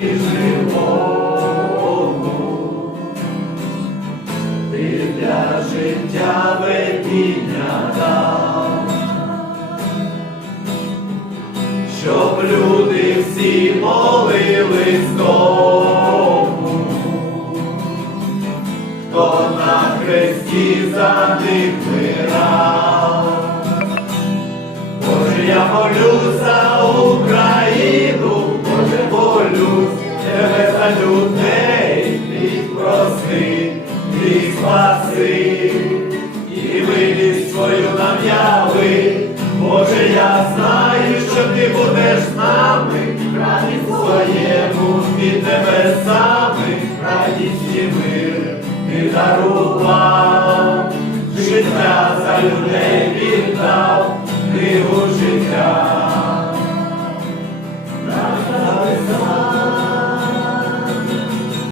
ти для життя видіння щоб люди всі молились тому, на хресті за них вмирав. Боже, я молюсь за людей, прости, ти спаси, і милість свою нам. Боже, я знаю, що ти будеш з нами, радість своєму під небесами, радість і мир ти дарував, життя за людей віддав,